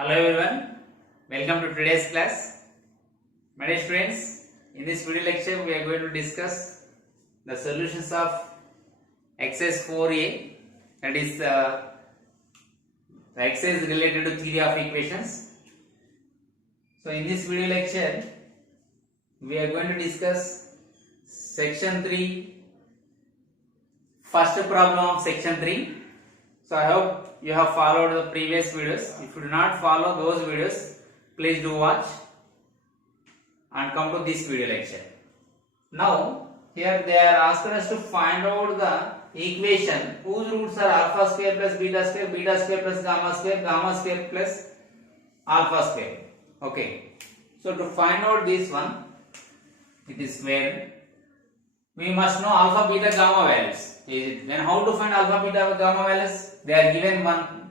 Hello everyone, welcome to today's class. My dear students, in this video lecture we are going to discuss the solutions of exercise 4a, that is the exercise related to theory of equations. So in this video lecture we are going to discuss section 3, first problem of section 3. So I hope you have followed the previous videos. If you do not follow those videos, please do watch and come to this video lecture. Now here they are asking us to find out the equation whose roots are alpha square plus beta square plus gamma square plus alpha square. Okay. So to find out this one, it is where we must know alpha, beta, gamma values. Then how to find alpha, beta, gamma values? They are given one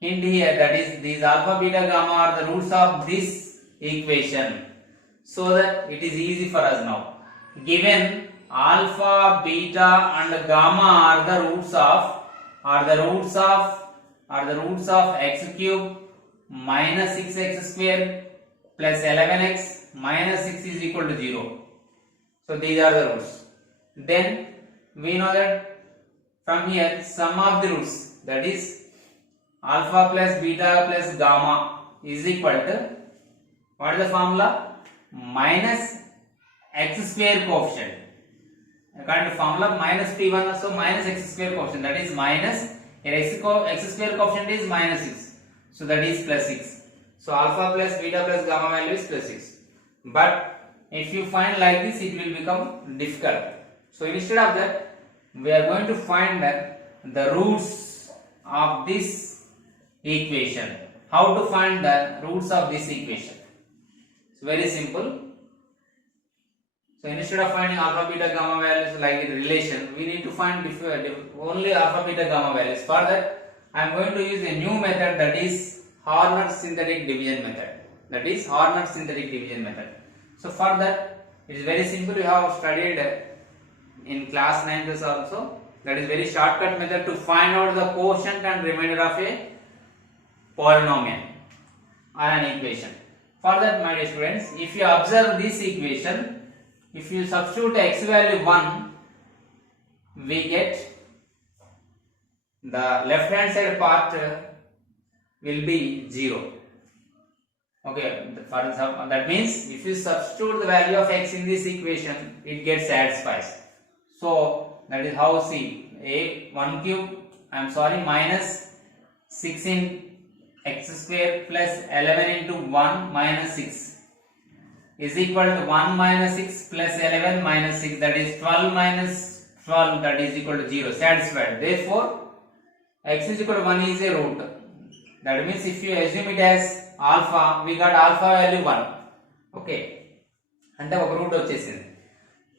hint here, that is these alpha, beta, gamma are the roots of this equation, so that it is easy for us now. Given alpha, beta and gamma are the roots of x cube minus 6x square plus 11x minus 6 is equal to 0. So these are the roots. Then we know that from here sum of the roots, that is alpha plus beta plus gamma is equal to, what is the formula? Minus x square coefficient. According to formula minus p1, so minus x square coefficient, that is minus x square coefficient is minus 6, so that is plus 6. So alpha plus beta plus gamma value is plus 6. But if you find like this, it will become difficult. So instead of that, we are going to find the roots of this equation. How to find the roots of this equation? It's very simple. So instead of finding alpha, beta, gamma values like the relation, we need to find only alpha, beta, gamma values. For that, I am going to use a new method, that is Horner synthetic division method. So for that, it is very simple. You have studied in class 9 class also. That is very shortcut method to find out the quotient and remainder of a polynomial or an equation. For that, my dear students, if you observe this equation, if you substitute x value 1, we get the left hand side part will be 0. Okay, for example, that means if you substitute the value of x in this equation, it gets satisfied. So that is how, see, minus 6 in x square plus 11 into 1 minus 6 is equal to 1 minus 6 plus 11 minus 6, that is 12 minus 12, that is equal to 0, satisfied. Therefore x is equal to 1 is a root. That means if you assume it as alpha, we got alpha value 1. Okay, and the root వచ్చేసింది.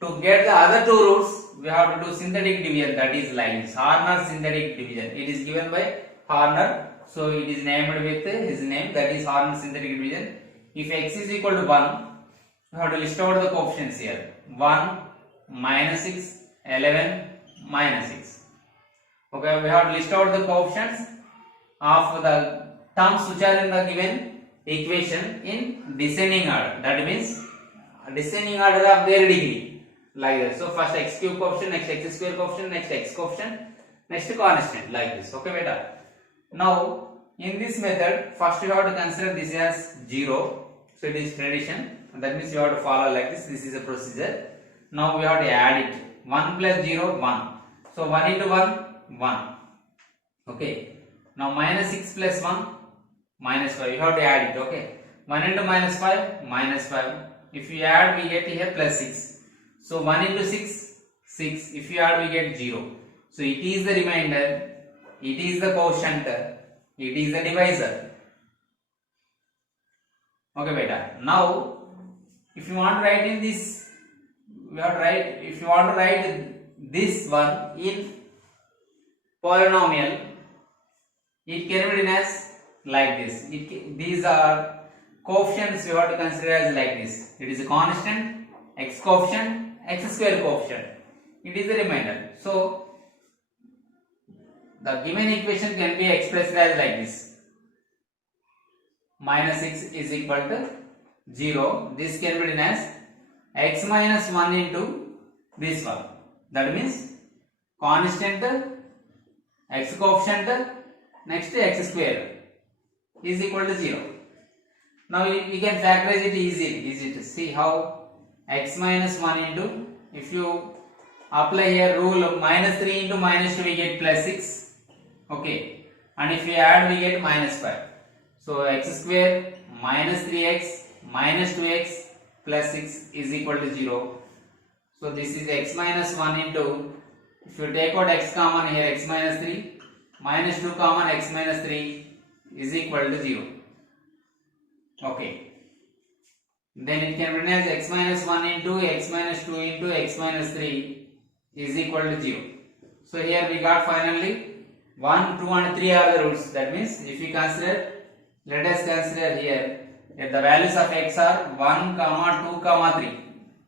To get the other two roots, we have to do synthetic division, that is like this, Horner synthetic division. It is given by Horner, so it is named with his name, that is Horner synthetic division. If x is equal to 1, we have to list out the coefficients here. 1, minus 6, 11, minus 6. Okay, we have to list out the coefficients of the terms which are in the given equation in descending order. That means descending order of their degree. Like that. So first x cube coefficient, next x square coefficient, next x coefficient, next constant, like this. Okay, beta. Now in this method, first you have to consider this as 0. So it is tradition. That means you have to follow like this. This is a procedure. Now we have to add it. 1 plus 0, 1. So 1 into 1, 1. Okay. Now minus 6 plus 1, minus 5. You have to add it. Okay. 1 into minus 5, minus 5. If you add, we get here plus 6. So 1 into 6, 6. If you add, we get 0. So it is the remainder, it is the quotient, it is the divisor. Okay, beta. Now, if you want to write in this, we have to write, if you want to write this one in polynomial, it can be written as like this. These are coefficients you have to consider as like this. It is a constant, x coefficient, x square coefficient. It is the remainder. So the given equation can be expressed as like this. minus 6 is equal to 0. This can be written as x minus 1 into this one. That means constant x coefficient next x square is equal to 0. Now we can factorize it easy to see how x minus 1 into, if you apply here rule of minus 3 into minus 2 we get plus 6, okay, and if we add we get minus 5. So x square minus 3x minus 2x plus 6 is equal to 0. So this is x minus 1 into, if you take out x common here, x minus 3 minus 2 common, x minus 3 is equal to 0. Okay. Then it can be written as x minus 1 into x minus 2 into x minus 3 is equal to 0. So here we got finally 1, 2 and 3 are the roots. That means if we consider, let us consider here, if the values of x are 1, 2, 3.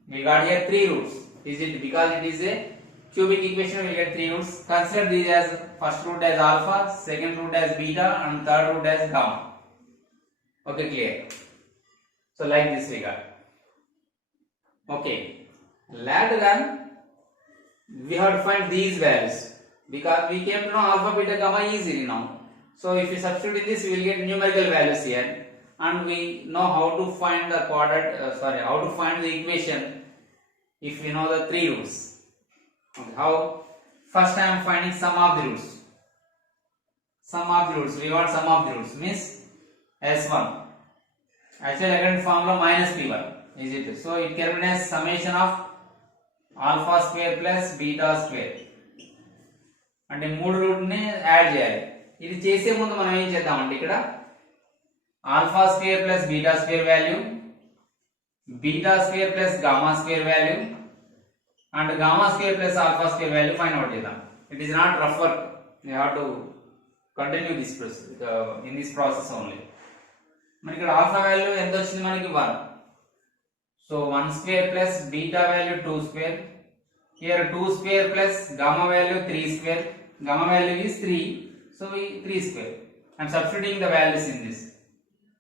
We got here 3 roots. Is it because it is a cubic equation, we get 3 roots. Consider these as first root as alpha, second root as beta and third root as gamma. Okay, clear? So like this we got. Okay. Later on, we have to find these values because we came to know alpha, beta, gamma easily now. So if you substitute in this, we will get numerical values here, and we know how to find the how to find the equation if we know the 3 roots. Okay. How? First I am finding sum of the roots. Sum of the roots. We want sum of the roots means S1. Actually again formula minus P1. Is it? So it can be as summation of alpha square plus beta square. అంటే మూడు రూట్ ని యాడ్ చేయాలి. ఇది చేసే ముందు మనం ఏం చేద్దామంటే ఇక్కడ alpha square plus beta square value, beta square plus gamma square value and gamma square plus alpha square value find out చేద్దాం. It is not rough work. You have to continue this in this process only. మనకి ఇక్కడ alpha value ఎంత వచ్చింది మనకి 1. So 1 square plus beta value 2 square. Here 2 square plus gamma value 3 square. Gamma value is 3. So we 3 square. I am substituting the values in this.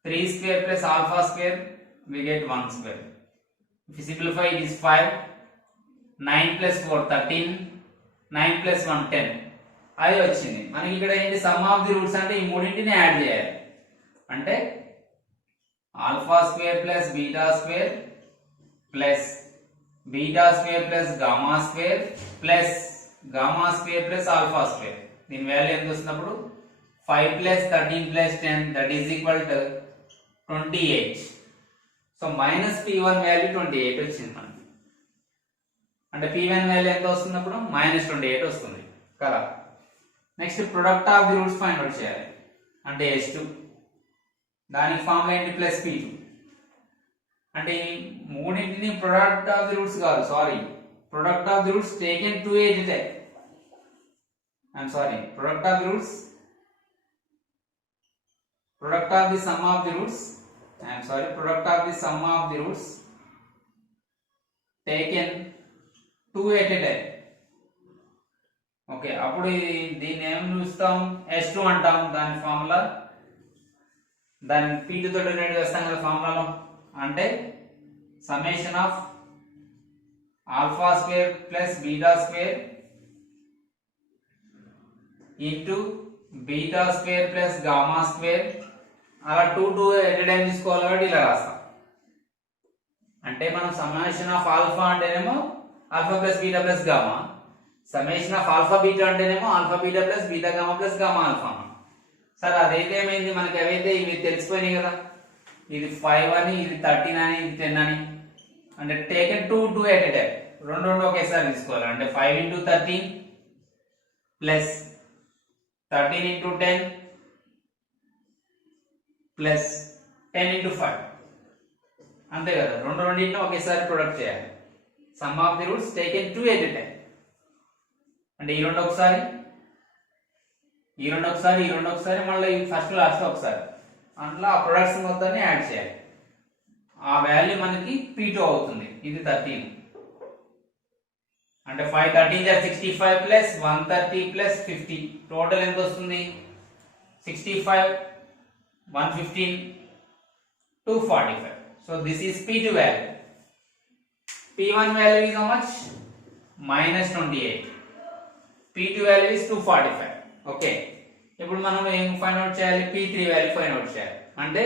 3 square plus alpha square we get 1 square. If you simplify it is 5. 9 plus 4 13. 9 plus 1 10. అది వచ్చింది. మనకి ఇక్కడ ఏంటి some of the roots అంటే ఈ మూడింటిని యాడ్ చేయాలి. అంటే alpha square plus beta square plus beta square plus gamma square plus gamma square plus alpha square. దీని వాల్యూ ఎంత వస్తున్నప్పుడు 5 plus 13 plus 10 that is equal to 28. So minus p1 value 28 వచ్చింది మనకి. అంటే p1 వాల్యూ ఎంత వస్తున్నప్పుడు మైనస్ 28 వస్తుంది కదా. Next product of the roots find out చేయాలి. అంటే s2 దానికి ఫార్ములా ఏంటి ప్లస్ p2. అంటే ఈ మూడింటిని ప్రొడక్ట్ ఆఫ్ ది రూట్స్ కాదు, sorry, product of the roots taken to a type. I'm sorry, product of the roots, product of the sum of the roots, I'm sorry, product of the sum of the roots taken to a type. Okay, అప్పుడు దీన్ని ఏం చూస్తాం, S2 అంటాం. దాని ఫార్ములా, దాని P2 తోటి రిలేట్ చేస్తాం కదా ఫార్ములాలో. అంటే summation of alpha square plus beta square into beta square plus gamma square. అలా 2 ఎట్ ఏ టైం తీసుకోవాలి కాబట్టి ఇలా రాస్తాం. అంటే మనం సమ్మేషన్ ఆఫ్ ఆల్ఫా అంటేనేమో alpha plus beta plus gamma, summation of alpha beta అంటేనేమో alpha beta plus beta gamma plus gamma alpha. సరే అదైతే ఏమైంది, మనకి అవైతే ఇవి తెలిసిపోయినాయి కదా. ఇది 5 అని, ఇది 13 అని, ఇది 10 అని. అంటే టేకెన్ 2 ఎట్ ఏ టైం, రెండు ఒకేసారి తీసుకోవాలి. అంటే 5 into 13 ప్లస్ 13 into 10 ప్లస్ 10 into 5. అంతే కదా, రెండింటిని ఒకేసారి ప్రొడక్ట్ చేయాలి. Some of the roots taken 2 at a time. అంటే ఈ రెండు ఒకసారి, ఈ రెండు ఒకసారి, ఈ రెండు ఒకసారి, మళ్ళీ ఫస్ట్ లాస్ట్ ఒకసారి, అందులో ఆ ప్రొడక్ట్స్ మొత్తాన్ని యాడ్ చేయాలి. ఆ వాల్యూ మనకి P2 అవుతుంది. ఇది 13. అంటే 5 13 65 ప్లస్ 130 ప్లస్ 50 టోటల్ ఎంత వస్తుంది 65, 115 245. So this is P2 value. P1 value is how much? Minus 28. P2 value is 245. Okay. ఇప్పుడు మనం ఏం ఫైండ్ అవుట్ చేయాలి? P3 వాల్యూ ఫైండ్ అవుట్ చేయాలి. అంటే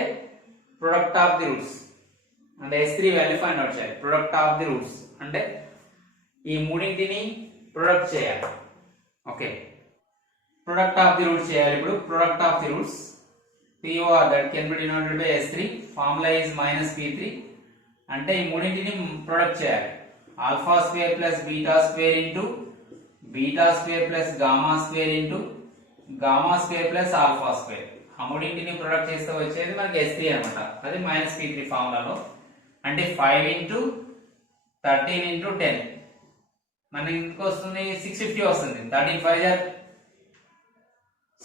ప్రొడక్ట్ ఆఫ్ ది రూట్స్. అంటే S3 వాల్యూ ఫైండ్ అవుట్ చేయాలి. ప్రొడక్ట్ ఆఫ్ ది రూట్స్ అంటే ఈ మూడింటిని ప్రొడక్ట్ చేయాలి. Okay. Product of the roots చేయాలి. ఇప్పుడు product of the roots POR that can be denoted by S3 formula is minus P3 అంటే ఈ మూడింటిని ప్రొడక్ట్ చేయాలి. Alpha square plus beta square into beta square plus gamma square into gamma square plus alpha square. ఆ మూడింటిని ప్రొడక్ట్ చేస్తే వచ్చేది మనకి S3 అనమాట. అది మైనస్ P3 ఫార్ములాలో. అంటే 5 ఇంటూ 13 ఇంటూ 10 మనకి ఇంటికి వస్తుంది 650 వస్తుంది. 13 5 are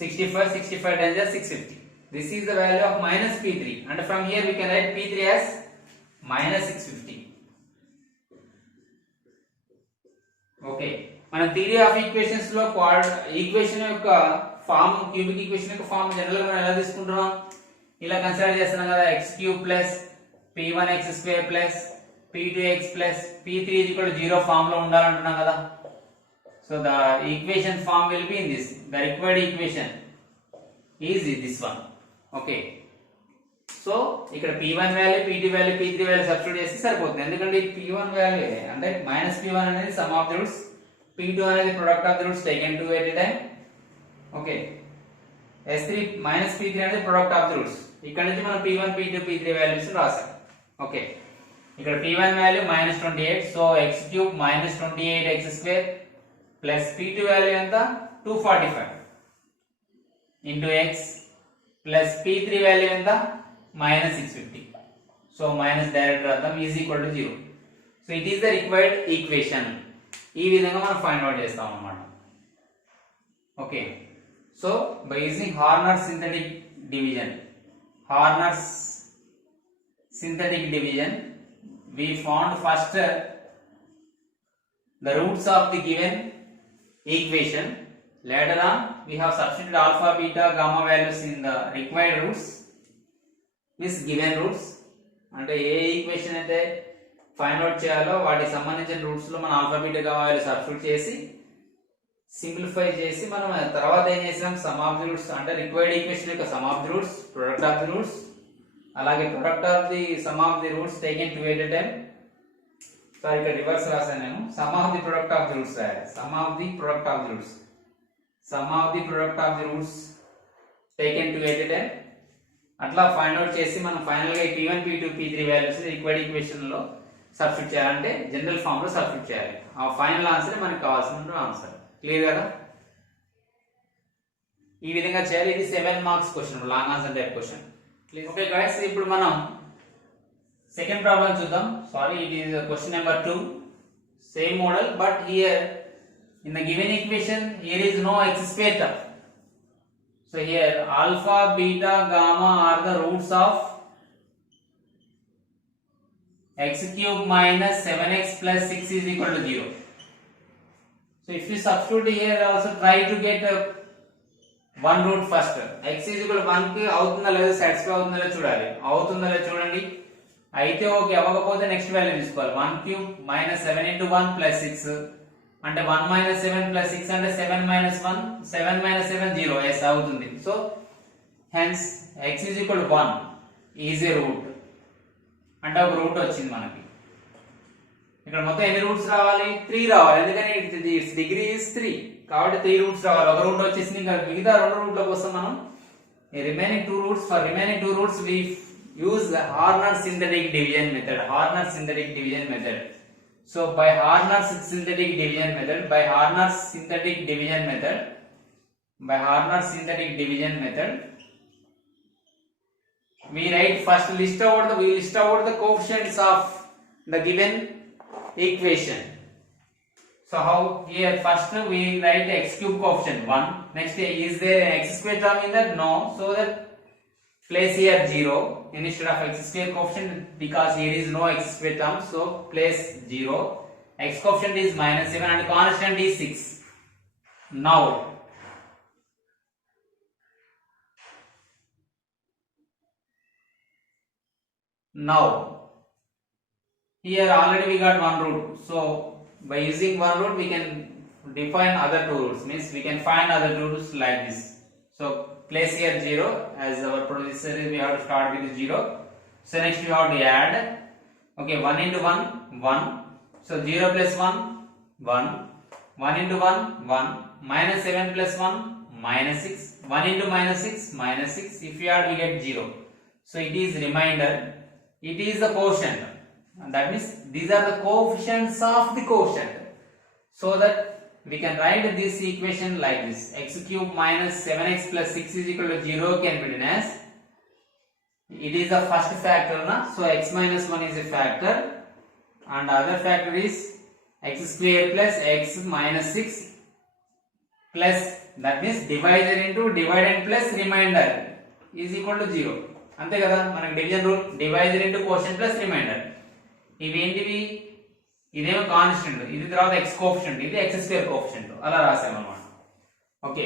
65, 65 10 are 650. This is the value of minus P3 and from here we can write P3 as minus 650. Okay. మన థియరీ ఆఫ్ ఈక్వేషన్స్ లో ఈక్వేషన్ యొక్క ఫార్మ్ క్యూబిక్ ఈక్వేషన్ యొక్క ఫార్మ్ జనరల్ గా మనం ఎలా తీసుకుంటున్నాం? ఇలా కన్సిడర్ చేస్తున్నాం కదా. x³ plus p1x² plus p2x plus p3 0 ఫార్మ్ లో ఉండాలంటున్నాం కదా. So the equation form will be in this. The required equation is this one. Okay. So ఇక్కడ p1 value p2 value p3 value substitute చేస్తే సరిపోతుంది. ఎందుకంటే p1 వాల్యూ అంటే minus p1 అనేది some of the roots, p2 అనేది product of the roots taken two at a time. Okay. S3 minus p3 అనేది product of the roots. ఇక్కడ నుంచి మనం p1 p2 p3 వాల్యూస్ రాసాం. ఓకే. ఇక్కడ p1 value minus 28. So x³ minus 28x² plus p2 value ఎంత? 245 into x plus p3 value ఎంత? minus 650. So minus direct రాద్దాం is equal to 0. So it is the required equation. ఈ విధంగా మనం find out చేస్తాం అన్నమాట. Okay. So by using Horner synthetic division we found first the roots of the given equation. Later on we have substituted alpha, beta, gamma values in the required roots, means given roots. అంటే ఏ equation అయితే find out చేయాలో వాటికి సంబంధించిన roots లో మనం alpha, beta, gamma value substitute చేసి simplify చేసి మనం తర్వాత ఏం చేసాం? సమ్ ఆఫ్ ది రూట్స్ అంటే రిక్వైర్డ్ ఈక్వేషన్ యొక్క sum of the roots, product of the roots, అలాగే product of the sum of the roots taken two at a time. Sorry ఇక్కడ రివర్స్ రాసాను నేను. Sum of the product of the roots రాయాలి. Some of the product of the roots taken two at a time. అట్లా find out చేసి మనం ఫైనల్ గా p1 p2 p3 values required equation లో సబ్స్టిట్యూట్ చేయాలంటే జనరల్ ఫామ్ లో సబ్స్టిట్యూట్ చేయాలి. ఆ ఫైనల్ ఆన్సర్ మనకు కావాల్సిన ఆన్సర్. క్లియర్ కదా? ఈ విధంగా చేయాలి. ఇది 7 marks question, long answer type question. Okay guys, ఇప్పుడు మనం సెకండ్ ప్రాబ్లం చూద్దాం. Sorry, it is question number 2. Same model but here in the given equation here is no x² term. So here alpha, beta, gamma are the roots of x³ minus 7x plus 6 is equal to 0. So if you substitute here also try to get one root first. X is equal to 1 కి అవుతుందా లేదా సాటిస్ఫై అవుతుందా లేదా చూడాలి. అవుతుందా లేదా చూడండి. అయితే ఓకే, అవ్వకపోతే నెక్స్ట్ వాల్యూ తీసుకోవాలి. 1³ minus 7 into 1 plus 6 అంటే 1 minus 7 plus 6 అంటే 7 minus 1, 7 minus 7 0. yes అవుతుంది. So hence x is equal to 1 is a root. అంటే ఒక రూట్ వచ్చింది మనకి. ఇక్కడ మొత్తం ఎన్ని రూట్స్ రావాలి? 3 రావాలి. ఎందుకని ఇట్స్ డిగ్రీ ఇస్ 3 కాబట్టి 3 రూట్స్ రావాలి. ఒక రూట్ వచ్చేసింది. ఇంకా మిగతా 2 రూట్ల కోసం మనం remaining 2 roots for remaining 2 roots we use Horner synthetic division method. So by Horner's synthetic division method we list out the coefficients of the given equation. So how? Here first we write x³ coefficient 1. Next, is there an x² term in that? No. So that place here 0 instead of x² coefficient because here is no x² term. So place 0. X coefficient is minus 7 and constant is 6. Now Now here already we got one root, so by using one root we can define other two roots, means we can find other two roots like this. So place here 0, as our procedure is we have to start with 0. So next we have to add, okay, 1 into 1 1, so 0 plus 1 1, 1 into 1 1, minus 7 plus 1 minus 6, 1 into minus 6 minus 6, if you add we get 0. So it is remainder, it is the quotient, and that means these are the coefficients of the quotient. So that we can write this equation like this: x cube minus 7x plus 6 is equal to 0 can be written as, it is the first factor, na? So x minus 1 is a factor, and other factor is x square plus x minus 6 plus, that means divisor into dividend plus remainder is equal to 0. అంతే కదా, మనకి division rule divisor into quotient plus remainder. ఇవి ఏంటివి, ఇదేమో కాన్స్టెంట్, ఇది తర్వాత X coefficient, ఇది X square coefficient, అలా రాసామన్నమాట. ఓకే,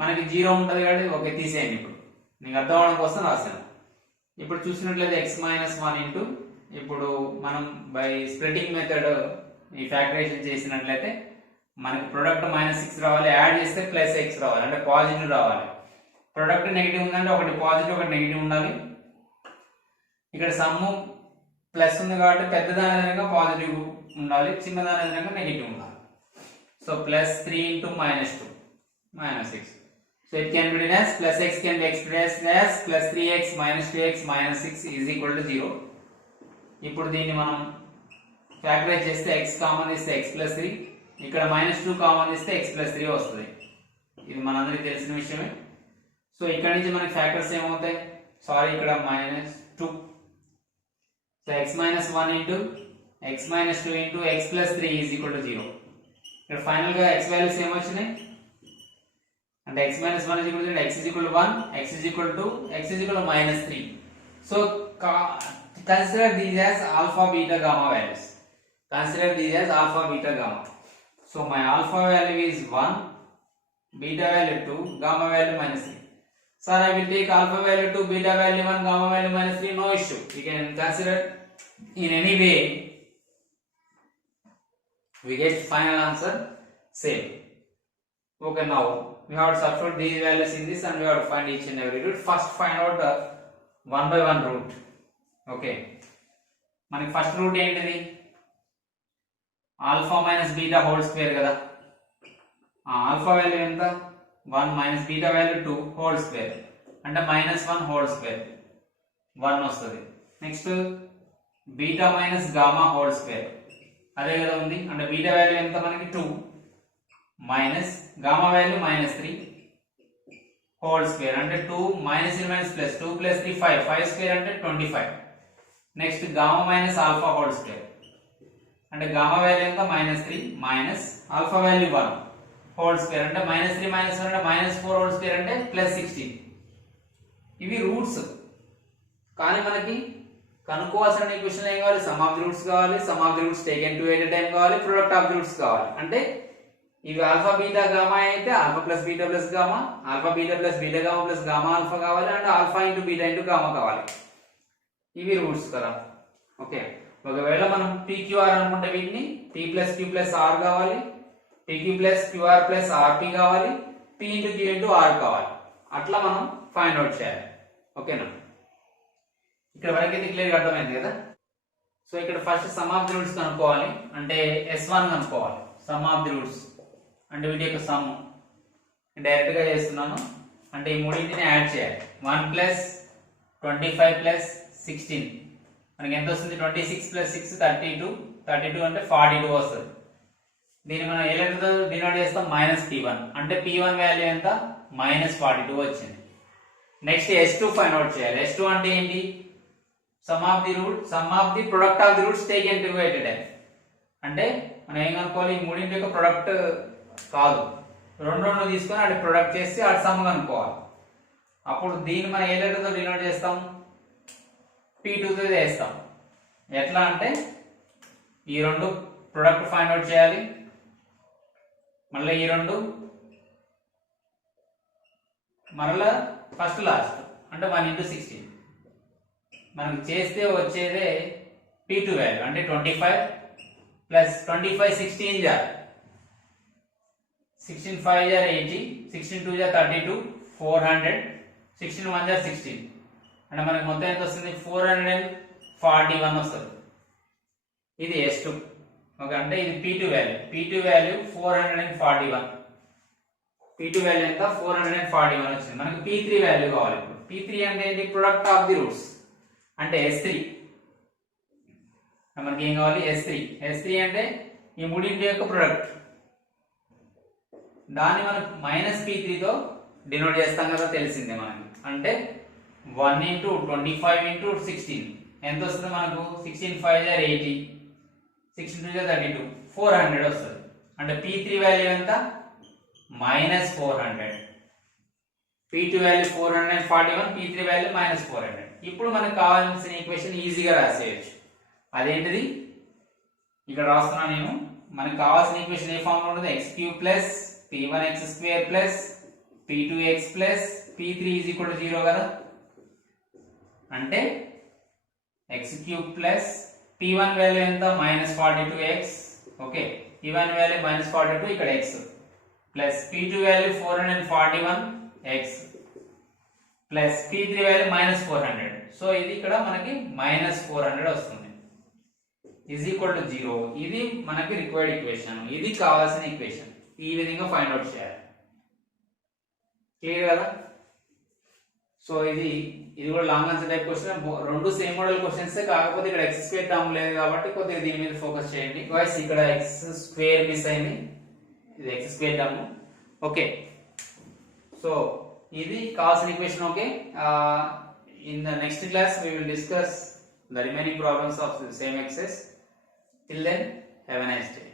మనకి 0 ఉంటుంది కాబట్టి ఓకే తీసేయండి. ఇప్పుడు నీకు అర్థం అవడం కోసం రాసాను. ఇప్పుడు చూసినట్లయితే x మైనస్ 1 ఇంటూ, ఇప్పుడు మనం బై స్ప్లిటింగ్ మెథడ్ ఈ ఫ్యాక్టరైజేషన్ చేసినట్లయితే మనకి ప్రొడక్ట్ -6 రావాలి, యాడ్ చేస్తే +x రావాలి, అంటే పాజిటివ్ రావాలి. ప్రొడక్ట్ నెగిటివ్ ఉందంటే ఒకటి పాజిటివ్ ఒకటి నెగిటివ్ ఉండాలి. ఇక్కడ సమ్ము ప్లస్ ఉంది కాబట్టి పెద్దదాని విధంగా పాజిటివ్ ఉండాలి, చిన్నదాని విధంగా నెగిటివ్ ఉండాలి. సో +3 into -2 -6. So it can be written as +x can be expressed as +3x minus 2x minus 6 is equal to 0. ఇప్పుడు దీన్ని మనం ఫ్యాక్టరైజ్ చేస్తే x కామన్ ఇస్తే x + 3, ఇక్కడ -2 కామన్ ఇస్తే x + 3 వస్తుంది. ఇది మనందరికీ తెలిసిన విషయమే. సో ఇక్కడ నుంచి మనకి ఫ్యాక్టర్స్ ఏమవుతాయి, సారీ ఇక్కడ -2, so x minus 1 into x minus 2 into x plus 3 is equal to 0. ఇక్కడ ఫైనల్ గా x వాల్యూస్ ఏమొచ్చినాయి అంటే x minus 1 is equal to x is equal to 1, x is equal to -3. So consider these as alpha, beta, gamma values. Consider these as alpha, beta, gamma. So my alpha value is 1, beta value 2, gamma value -3. Sir, I will take alpha value 2, beta value 1, gamma value -3, no issue. We can consider in any way. We get final answer same. Okay, now we have to substitute these values in this and we have to find each and every root. First find out the 1 by 1 root. Okay. మనకి first route ఏంటిది, alpha minus beta whole square కదా. Alpha value ఎంత 1 minus beta value 2 whole square, అంటే -1 whole square 1 వస్తుంది. Next beta minus gamma whole square, అదే కదా ఉంది, అంటే బీటా వాల్యూ ఎంత మనకి 2 minus gamma value -3 whole square, అంటే 2 -3 2 + 3 5 స్క్వేర్ అంటే 25. Next gamma minus alpha whole square, అంటే గామా వాల్యూ ఎంత -3 minus alpha value 1 whole square, అంటే -3 - 1 అంటే -4 హోల్ స్క్వేర్ అంటే +16. ఇవి రూట్స్. కానీ మనకి కనుక్కోవాల్సిన ఈక్వేషన్ ఏం కావాలి, సమ్ ఆఫ్ ది రూట్స్ కావాలి, sum of the roots taken two at a time కావాలి, ప్రొడక్ట్ ఆఫ్ ది రూట్స్ కావాలి. అంటే ఇవి ఆల్ఫా బీటా గామా అయితే alpha plus beta plus gamma, alpha beta plus beta gamma plus gamma alpha కావాలి, and alpha into beta into gamma కావాలి. ఇవి రూట్స్ కదా. ఓకే, ఒకవేళ మనం PQR అనుకుంటే వీటిని P plus Q plus R కావాలి, PQ plus QR plus RP కావాలి, P into Q into R కావాలి. అట్లా మనం ఫైండ్ అవుట్ చేయాలి. ఓకేనా, ఇక్కడ వరకు అయితే క్లియర్గా అర్థమైంది కదా. సో ఇక్కడ first some of the roots కనుక్కోవాలి, అంటే S1 కనుక్కోవాలి. సమ్ ఆఫ్ ది రూట్స్ అంటే వీటి యొక్క సమ్ డైరెక్ట్ గా చేస్తున్నాను, అంటే ఈ మూడింటిని యాడ్ చేయాలి. 1 ప్లస్ 25 ప్లస్ 16 మనకి ఎంత వస్తుంది, 26 ప్లస్ 6 32, 32 అంటే 42 వస్తుంది. దీన్ని మనం ఏ లెక్కతో డినోట్ చేస్తాం, -P1, అంటే P1 వాల్యూ ఎంత -42 వచ్చింది. నెక్స్ట్ S2 ఫైండ్ అవుట్ చేయాలి. S2 అంటే ఏంటి, some of the product of the roots taken two at a time. అంటే మనం ఏం కనుక్కోవాలి, ఈ మూడింటి యొక్క ప్రొడక్ట్ కాదు, రెండు తీసుకొని అటు ప్రొడక్ట్ చేసి అటు సమ్ కనుక్కోవాలి. అప్పుడు దీన్ని మనం ఏ లెక్కతో డినోట్ చేస్తాం, P2తో చేస్తాం. ఎట్లా అంటే ఈ రెండు ప్రొడక్ట్ ఫైండ్ అవుట్ చేయాలి, మళ్ళీ ఈ రెండు, మరలా ఫస్ట్ లాస్ట్, అంటే 1 into 16. మనం చేస్తే వచ్చేదే P2 వాల్యూ అంటే 25 ప్లస్ 25 16 జా 16 5 జా 80 16 2 జా 32 400 16 1 జా 16 అంటే మనకి మొత్తం ఎంత వస్తుంది 441 వస్తుంది. ఇది S2 ఓకే అంటే ఇది P2 వాల్యూ 441. P2 వాల్యూ ఎంత 441 వచ్చింది. మనకి P3 వాల్యూ కావాలి. ఇప్పుడు P3 అంటే ఏంటి ప్రొడక్ట్ ఆఫ్ ది రూట్స్ అంటే S3. మనకి ఏం కావాలి S3 అంటే ఈ మూడింటి యొక్క ప్రొడక్ట్. దాన్ని మనం -P3 తో డినోట్ చేస్తాం కదా తెలిసిందే మనకి. అంటే 1 into 25 into 16 ఎంత వస్తుంది మనకు 16 5 జా 80 16 2 జా 32 400 వస్తుంది. అంటే P3 వాల్యూ ఎంత -400. P2 value 441 P3 value -400. ఇప్పుడు మనకు కావాల్సిన ఈక్వేషన్ ఈజీగా రాసేయచ్చు. అదేంటిది ఇక్కడ రాస్తున్నా నేను. మనకు కావాల్సిన ఈక్వేషన్ ఏ ఫామ్ లో ఉంటుంది x³ plus p1x² plus p2x plus p3 0 కదా. అంటే x³ ప్లస్ p1 వాల్యూ ఎంత -42x ఓకే p1 వాల్యూ -42 ఇక్కడ x plus p2 value 441x plus p3 value -400. సో ఇది ఇక్కడ మనకి -400 వస్తుంది =0. ఇది మనకి రిక్వైర్డ్ ఈక్వేషన్. ఇది కావాల్సిన ఈక్వేషన్. ఈ విధంగా ఫైండ్ అవుట్ చేయాలి. క్లియర్ కదా. సో ఇది కూడా లాంగ్ ఆన్సర్ టైప్ క్వశ్చన్. రెండు సేమ్ మోడల్ క్వశ్చన్స్ కాకపోతే ఇక్కడ x² టర్మ్ లేదు కాబట్టి కొద్దిగా దీని మీద ఫోకస్ చేయండి. గాయ్స్ ఇక్కడ x² మిస్ అయింది. ఇది x² టర్మ్ ఓకే. సో ఇది కావాల్సిన equation okay. In the next class we will discuss the remaining problems of the same exercise. Till then, have a nice day.